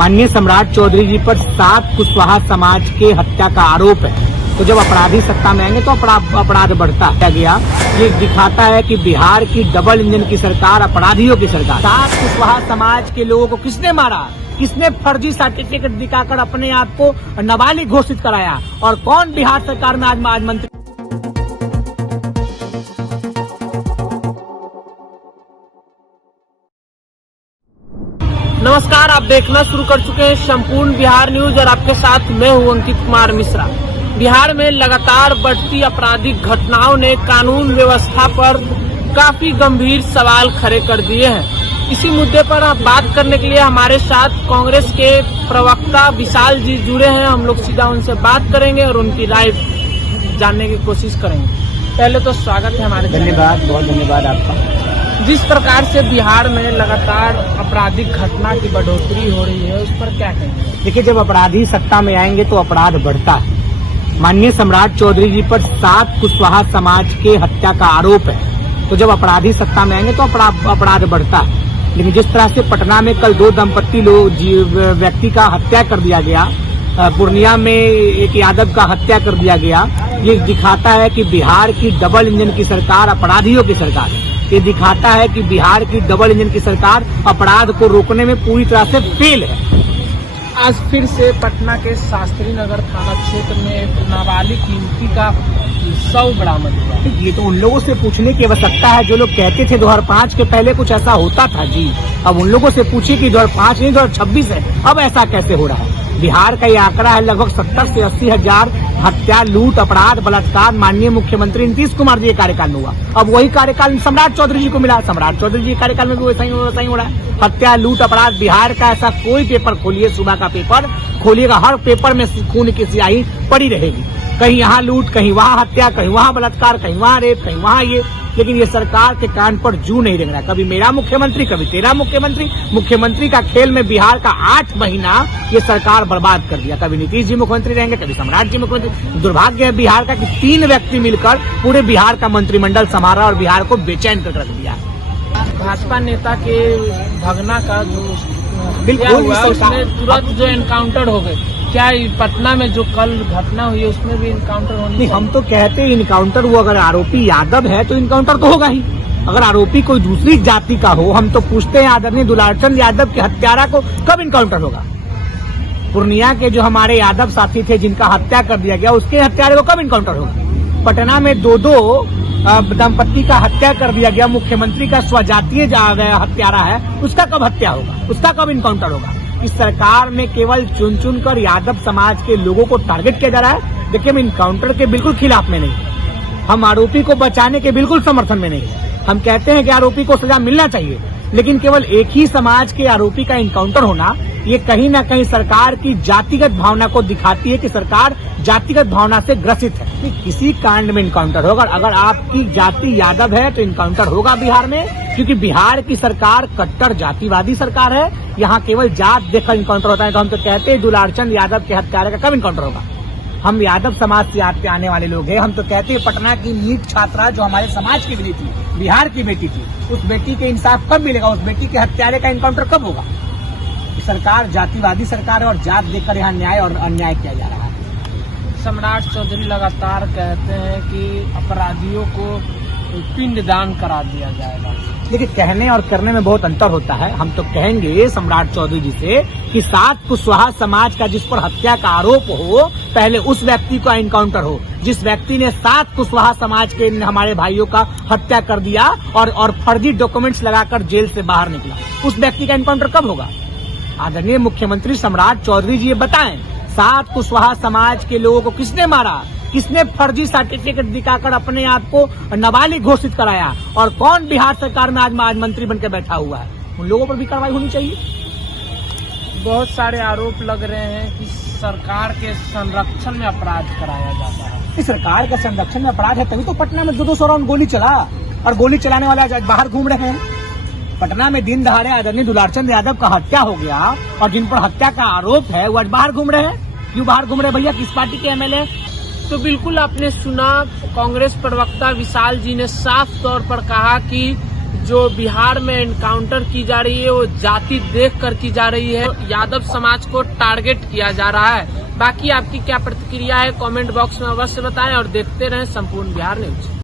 माननीय सम्राट चौधरी जी पर 7 कुशवाहा समाज के हत्या का आरोप है। तो जब अपराधी सत्ता में आएंगे तो अपराध बढ़ता गया। ये दिखाता है कि बिहार की डबल इंजन की सरकार, अपराधियों की सरकार। 7 कुशवाहा समाज के लोगों को किसने मारा, किसने फर्जी सर्टिफिकेट दिखाकर अपने आप को नाबालिग घोषित कराया, और कौन बिहार सरकार में आज मंत्री। नमस्कार, आप देखना शुरू कर चुके हैं संपूर्ण बिहार न्यूज और आपके साथ मैं हूं अंकित कुमार मिश्रा। बिहार में लगातार बढ़ती आपराधिक घटनाओं ने कानून व्यवस्था पर काफी गंभीर सवाल खड़े कर दिए हैं। इसी मुद्दे पर बात करने के लिए हमारे साथ कांग्रेस के प्रवक्ता विशाल जी जुड़े हैं। हम लोग सीधा उनसे बात करेंगे और उनकी राय जानने की कोशिश करेंगे। पहले तो स्वागत है हमारे। धन्यवाद, बहुत धन्यवाद आपका। जिस प्रकार से बिहार में लगातार आपराधिक घटना की बढ़ोतरी हो रही है, उस पर क्या कहेंगे? देखिए, जब अपराधी सत्ता में आएंगे तो अपराध बढ़ता है। माननीय सम्राट चौधरी जी पर 7 कुशवाहा समाज के हत्या का आरोप है। तो जब अपराधी सत्ता में आएंगे तो अपराध बढ़ता है। लेकिन जिस तरह से पटना में कल 2 दंपत्ति व्यक्ति का हत्या कर दिया गया, पूर्णिया में एक यादव का हत्या कर दिया गया, ये दिखाता है कि बिहार की डबल इंजन की सरकार अपराधियों की सरकार है। ये दिखाता है कि बिहार की डबल इंजन की सरकार अपराध को रोकने में पूरी तरह से फेल है। आज फिर से पटना के शास्त्री नगर थाना क्षेत्र में एक नाबालिग युवती का शव बरामद हुआ। ये तो उन लोगों से पूछने की आवश्यकता है जो लोग कहते थे 2005 के पहले कुछ ऐसा होता था जी। अब उन लोगों से पूछिए कि 2005 नहीं 2026 है, अब ऐसा कैसे हो रहा है। बिहार का ये आंकड़ा है लगभग 70 से 80 हजार हत्या, लूट, अपराध, बलात्कार माननीय मुख्यमंत्री नीतीश कुमार जी के कार्यकाल में हुआ। अब वही कार्यकाल सम्राट चौधरी जी को मिला। सम्राट चौधरी जी के कार्यकाल में भी वैसा ही हो रहा है। हत्या, लूट, अपराध। बिहार का ऐसा कोई पेपर खोलिए, सुबह का पेपर खोलिएगा, हर पेपर में खून की स्याही पड़ी रहेगी। कहीं यहाँ लूट, कहीं वहाँ हत्या, कहीं वहाँ बलात्कार, कहीं वहाँ रेप, कहीं वहाँ ये। लेकिन ये सरकार के कान पर जू नहीं रेंग रहा। कभी मेरा मुख्यमंत्री, कभी तेरा मुख्यमंत्री का खेल में बिहार का 8 महीना ये सरकार बर्बाद कर दिया। कभी नीतीश जी मुख्यमंत्री रहेंगे, कभी सम्राट जी मुख्यमंत्री। दुर्भाग्य है बिहार का कि 3 व्यक्ति मिलकर पूरे बिहार का मंत्रिमंडल संभाला और बिहार को बेचैन कर रख दिया। भाजपा नेता के भगना का जो बिल्कुल हुआ, उसमें तुरंत जो एनकाउंटर हो गए, क्या पटना में जो कल घटना हुई है उसमें भी इनकाउंटर होनी चाहिए? हम तो कहते हैं इनकाउंटर वो, अगर आरोपी यादव है तो इनकाउंटर तो होगा ही। अगर आरोपी कोई दूसरी जाति का हो, हम तो पूछते हैं आदरणीय दुलारचंद यादव के हत्यारा को कब इनकाउंटर होगा। पूर्णिया के जो हमारे यादव साथी थे जिनका हत्या कर दिया गया, उसके हत्यारे को कब इनकाउंटर होगा। पटना में 2 दंपत्ति का हत्या कर दिया गया, मुख्यमंत्री का स्वजातीय हत्यारा है, उसका कब हत्या होगा, उसका कब इनकाउंटर होगा। इस सरकार में केवल चुन कर यादव समाज के लोगों को टारगेट किया जा रहा है। देखिए, हम इनकाउंटर के बिल्कुल खिलाफ में नहीं, हम आरोपी को बचाने के बिल्कुल समर्थन में नहीं। हम कहते हैं कि आरोपी को सजा मिलना चाहिए, लेकिन केवल एक ही समाज के आरोपी का इनकाउंटर होना, ये कहीं न कहीं सरकार की जातिगत भावना को दिखाती है कि सरकार जातिगत भावना से ग्रसित है। किसी कांड में इनकाउंटर होगा, अगर आपकी जाति यादव है तो इनकाउंटर होगा बिहार में, क्योंकि बिहार की सरकार कट्टर जातिवादी सरकार है। यहाँ केवल जात देखकर इनकाउंटर होता है। तो हम तो कहते हैं दुलारचंद यादव के हत्यारे का कब इनकाउंटर होगा। हम यादव समाज से आने वाले लोग हैं। हम तो कहते हैं पटना की नीट छात्रा जो हमारे समाज की बेटी थी, बिहार की बेटी थी, उस बेटी के इंसाफ कब मिलेगा, उस बेटी के हत्यारे का इनकाउंटर कब होगा। सरकार जातिवादी सरकार है और जात देखकर यहाँ न्याय और अन्याय किया जा रहा है। सम्राट चौधरी लगातार कहते हैं कि अपराधियों को पिंडदान करा दिया जाएगा। लेकिन कहने और करने में बहुत अंतर होता है। हम तो कहेंगे सम्राट चौधरी जी से कि 7 कुशवाहा समाज का जिस पर हत्या का आरोप हो, पहले उस व्यक्ति का इनकाउंटर हो। जिस व्यक्ति ने 7 कुशवाहा समाज के हमारे भाइयों का हत्या कर दिया और फर्जी डॉक्यूमेंट्स लगाकर जेल से बाहर निकला, उस व्यक्ति का इनकाउंटर कब होगा। आदरणीय मुख्यमंत्री सम्राट चौधरी जी ये बताएं, 7 कुशवाहा समाज के लोगों को किसने मारा, किसने फर्जी सर्टिफिकेट दिखाकर अपने आप को नाबालिग घोषित कराया, और कौन बिहार सरकार में आज मंत्री बनकर बैठा हुआ है। उन लोगों पर भी कार्रवाई होनी चाहिए। बहुत सारे आरोप लग रहे हैं कि सरकार के संरक्षण में अपराध कराया जाता है। इस सरकार का संरक्षण में अपराध है, तभी तो पटना में 200 राउंड गोली चला, और गोली चलाने वाले आज बाहर घूम रहे हैं। पटना में दिन दहाड़े आदरणीय दुलारचंद यादव का हत्या हो गया, और जिन पर हत्या का आरोप है वो आज बाहर घूम रहे हैं। क्यों बाहर घूम रहे भैया, किस पार्टी के एमएलए। तो बिल्कुल आपने सुना, कांग्रेस प्रवक्ता विशाल जी ने साफ तौर पर कहा कि जो बिहार में एनकाउंटर की जा रही है वो जाति देख कर की जा रही है। यादव समाज को टारगेट किया जा रहा है। बाकी आपकी क्या प्रतिक्रिया है कमेंट बॉक्स में अवश्य बताएं और देखते रहें संपूर्ण बिहार न्यूज।